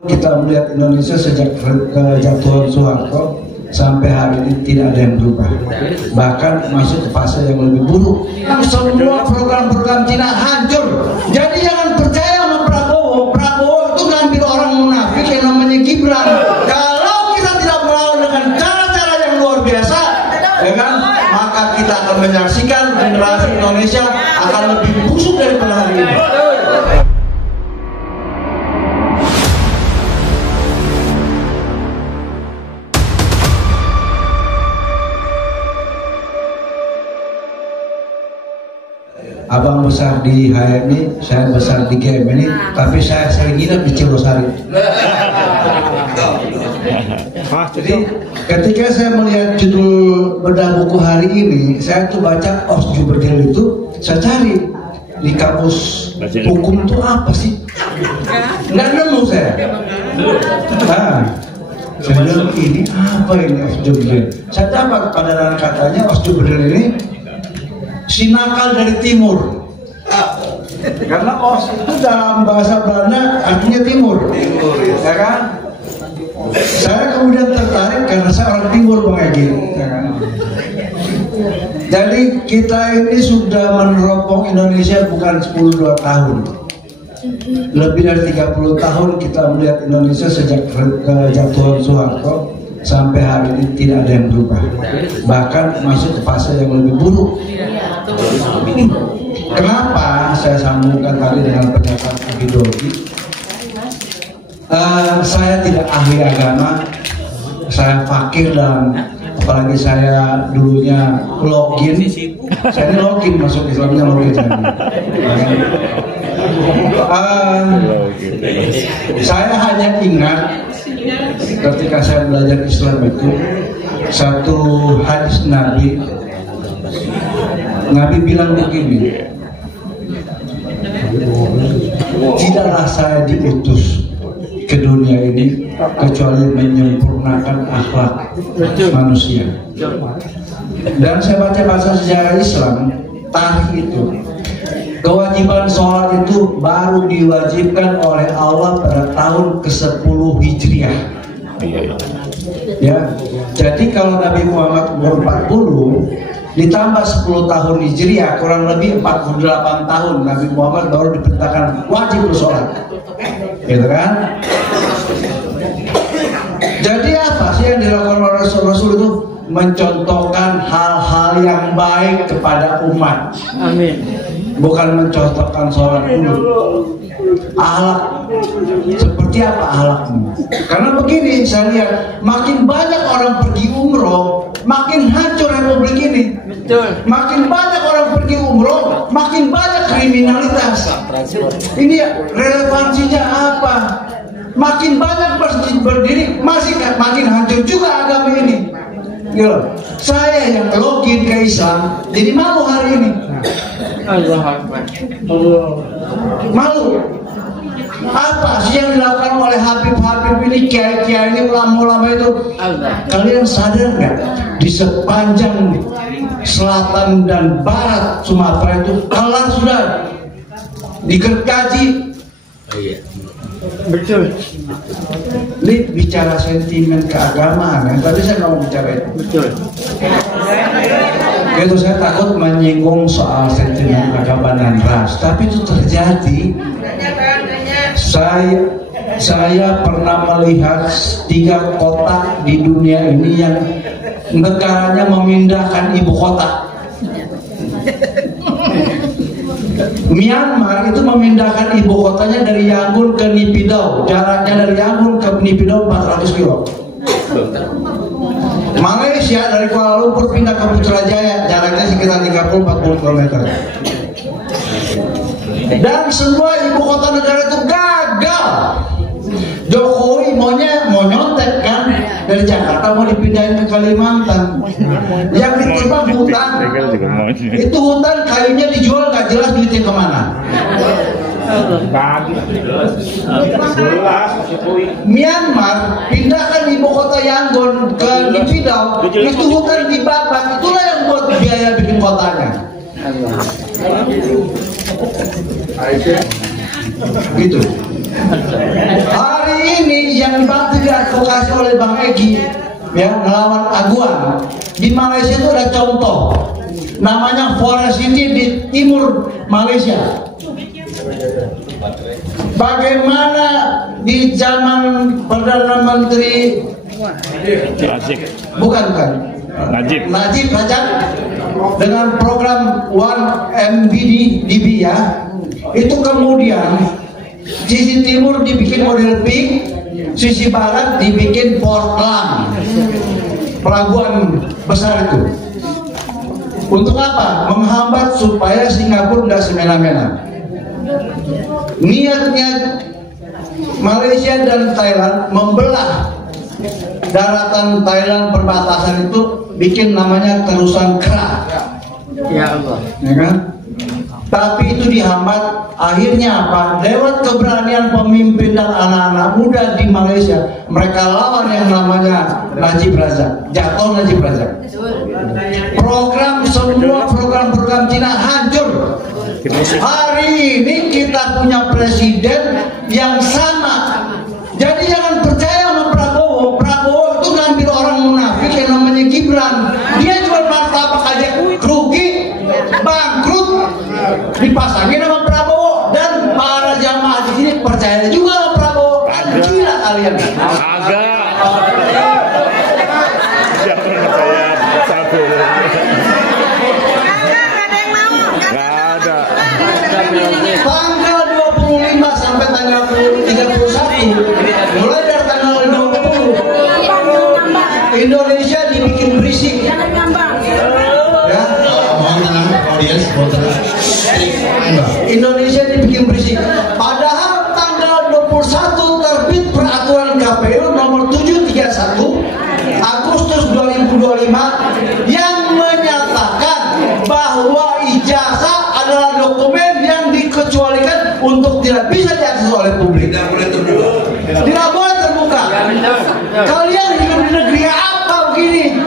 Kita melihat Indonesia sejak kejatuhan Soeharto sampai hari ini tidak ada yang berubah, bahkan masuk ke fase yang lebih buruk. Semua program-program Cina hancur. Jadi jangan percaya sama Prabowo. Prabowo itu ngambil orang munafik yang namanya Gibran. Kalau kita tidak melawan dengan cara-cara yang luar biasa, ya kan, maka kita akan menyaksikan generasi Indonesia akan lebih busuk daripada hari ini. Abang besar di HMI, saya besar di GMI, tapi saya sering nginep di Cilosari. Jadi ketika saya melihat judul bedah buku hari ini, saya tuh baca Osjuberdil itu, saya cari di kamus hukum itu apa sih? Nggak nemu saya. Saya bilang ini apa ini Osjuberdil? Saya dapat pada katanya Osjuberdil ini si nakal dari timur, karena os itu dalam bahasa Belanda artinya timur, ya kan? Saya kemudian tertarik karena saya orang timur, Bang Egi, ya kan? Jadi kita ini sudah meneropong Indonesia bukan 10-2 tahun, lebih dari 30 tahun kita melihat Indonesia sejak kejatuhan Soeharto sampai hari ini tidak ada yang berubah, bahkan masuk ke fase yang lebih buruk. Kenapa saya sambungkan tadi dengan pernyataan Abi Dodi? Saya tidak ahli agama, saya fakir, dan apalagi saya dulunya login. Saya ini login masuk Islamnya login saya hanya ingat ketika saya belajar Islam itu satu hadis Nabi bilang begini, tidaklah saya diutus ke dunia ini kecuali menyempurnakan akhlak manusia. Dan saya baca bahasa sejarah Islam, tarikh itu kewajiban sholat itu baru diwajibkan oleh Allah pada tahun ke-10 Hijriah. Ya, jadi kalau Nabi Muhammad umur 40 ditambah 10 tahun Hijriah, kurang lebih 48 tahun Nabi Muhammad baru diperintahkan wajib bersolat, gitu kan? Jadi apa sih yang dilakukan oleh Rasul itu? Mencontohkan hal-hal yang baik kepada umat. Amin. Bukan mencontohkan sholat dulu. Akhlak seperti apa akhlakmu? Karena begini, saya lihat makin banyak orang pergi umroh, makin hancur republik ini. Betul. Makin banyak orang pergi umroh, makin banyak kriminalitas. Ini relevansinya apa? Makin banyak masjid berdiri, makin hancur juga agama ini. Yo, saya yang login ke Islam jadi malu hari ini. Malu. Apa sih yang dilakukan oleh Habib-Habib ini, kiai-kiai ini, ulama-ulama itu? Kalian sadar nggak? Di sepanjang selatan dan barat Sumatera itu kelar sudah digergaji. Betul. Ini bicara sentimen keagamaan, yang tadi saya mau bicara itu. Betul. Itu saya takut menyinggung soal sentimen agama dan ras, tapi itu terjadi. Saya pernah melihat 3 kota di dunia ini yang negaranya memindahkan ibu kota. Myanmar itu memindahkan ibu kotanya dari Yangon ke Naypyidaw. Jaraknya dari Yangon ke Naypyidaw 400 kilo. Malaysia dari Kuala Lumpur pindah ke Putrajaya, jaraknya sekitar 30-40 km. Dan semua ibu kota negara itu gagal. Jokowi mau nyontek kan, dari Jakarta mau dipindahin ke Kalimantan. Yang ditebang hutan, itu hutan kayunya dijual gak jelas duitnya kemana. Myanmar pindahkan ibu kota Yangon ke Naypyidaw, itu hutan dibakar, itulah yang buat biaya bikin kotanya. Gitu. Hari ini Egy ya ngelawan Aguan. Di Malaysia itu ada contoh namanya Forest City di timur Malaysia. Bagaimana di zaman Perdana Menteri bukan Najib Razak dengan program 1MDB ya, itu kemudian sisi timur dibikin model pink, sisi barat dibikin Portland, pelabuhan besar itu. Untuk apa? Menghambat supaya Singapura tidak semena-mena. Niatnya Malaysia dan Thailand membelah daratan Thailand perbatasan itu, bikin namanya terusan Kra. Ya Allah. Ya kan? Tapi itu dihambat. Akhirnya apa? Lewat keberanian pemimpin dan anak-anak muda di Malaysia, mereka lawan yang namanya Najib Razak. Jatuh Najib Razak. Semua program-program Cina hancur. Hari ini kita punya presiden yang sama. Jadi jangan percaya sama Prabowo. Prabowo itu ngambil orang munafik yang namanya Gibran. Dia jual martabak aja rugi, bangkrut, dipasangin sama Prabowo. Dan para jamaah di sini percaya juga sama Prabowo. Gila kalian. Agak. Siapa yang percaya satu? Tanggal 25 sampai tanggal 31, mulai dari tanggal 20, Indonesia dibikin berisik. Ya, mohon tenang, audiens, mohon tenang. Indonesia dibikin berisik. Padahal tanggal 21 terbit peraturan KPU nomor 731 Agustus 2025 yang menyatakan bahwa ijazah adalah dokumen yang dikecualikan untuk tidak bisa diakses oleh publik. Tidak boleh terbuka. Tidak boleh terbuka. Kalian hidup di negeri apa begini?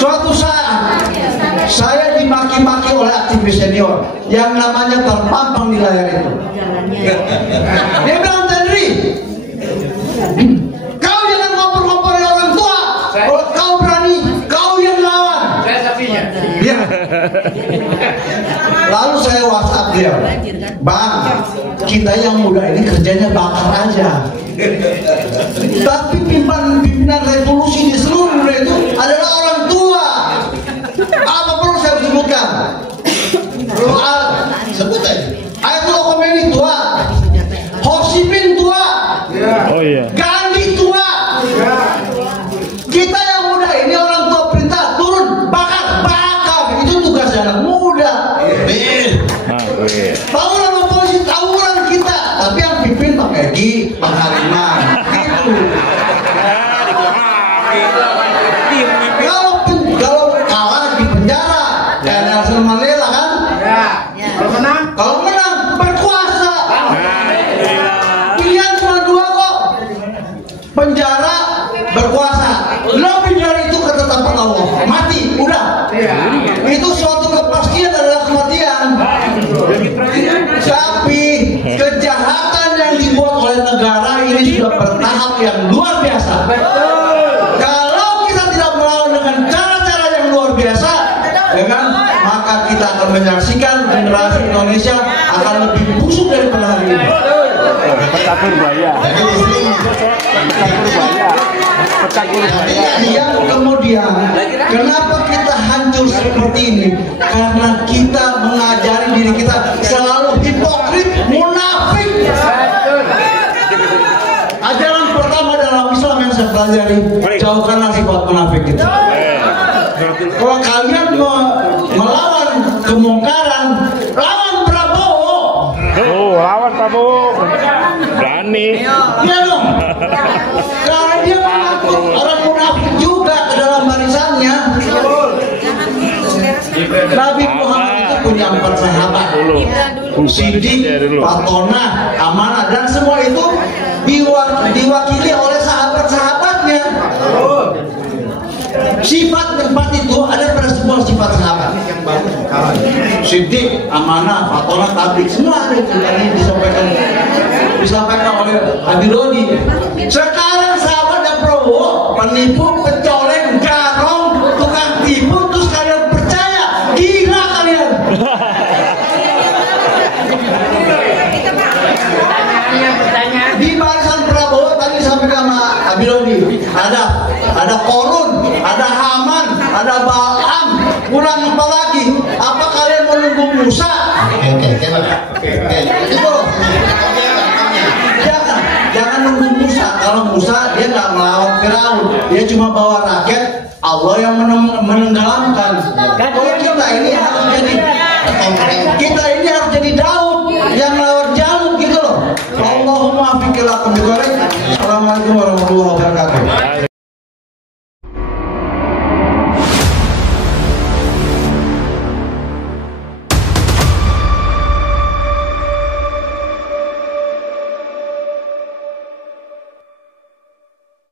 Suatu saat saya dimaki-maki oleh aktivis senior yang namanya terpampang di layar itu. Dia bilang, Tendri, kau jangan ngompor-ngompor orang tua. Kalau kau berani, kau yang lawan. Saya sapinya. Ya. Lalu saya WhatsApp dia, Bang, kita yang muda ini kerjanya bakar aja. Tapi pimpinan revolusi di seluruh dunia itu adalah orang tua. Apa perlu saya sebutkan? Soal sebut aja. Ayatullah Khomeini tua, Ho Chi Minh tua, Oh iya. Gandhi tua. Kita yang muda ini orang tua perintah turun bakar. Itu tugas anak muda. Tawuran oposisi, tawuran kita. Tapi yang pimpin Pak Egy, Pak Hariman, gitu. Kalau kalah di penjara, kayak Nelson Mandela kan? Kalau menang berkuasa. Pilihan cuma dua kok, penjara, berkuasa. Lebih dari itu ketetapan Allah, mati, udah. Itu suatu kepastian adalah kematian. Tapi kejahatan yang dibuat oleh negara ini sudah bertahap yang luar biasa. Kalau kita tidak melawan dengan cara-cara yang luar biasa, maka kita akan menyaksikan generasi Indonesia akan lebih busuk daripada hari ini. Pecah Purbaya. Yang kemudian, kenapa kita hancur seperti ini? Karena kita mengajari diri kita selalu hipokrit, munafik. Ajaran pertama dalam Islam yang saya pelajari, jauhkanlah sifat munafik itu. Kalau kalian melawan kemungkaran, lawan Prabowo. Lawan Prabowo. Berani. Iya dong. Karena dia mengaku orang munafik juga ke dalam barisannya. Nabi Muhammad itu punya 4 sahabat. Siddiq, Fatonah, Amanah, dan semua itu diwakili oleh sahabat-sahabatnya. Sifat 4 itu ada pada semua sifat sahabat. Siddiq, Amanah, Fatonah, Tablik, semua ada itu yang disampaikan oleh Habib Lodi. apa lagi? Apa kalian menunggu Musa? Itu jangan nunggu Musa. Kalau Musa dia nggak melawan Firaun, dia cuma bawa raket. Allah yang menenggelamkan. Kalau kita ini harus jadi Daud yang melawan Jalut gitu loh. Allahumma fikilakum. Assalamualaikum warahmatullahi wabarakatuh.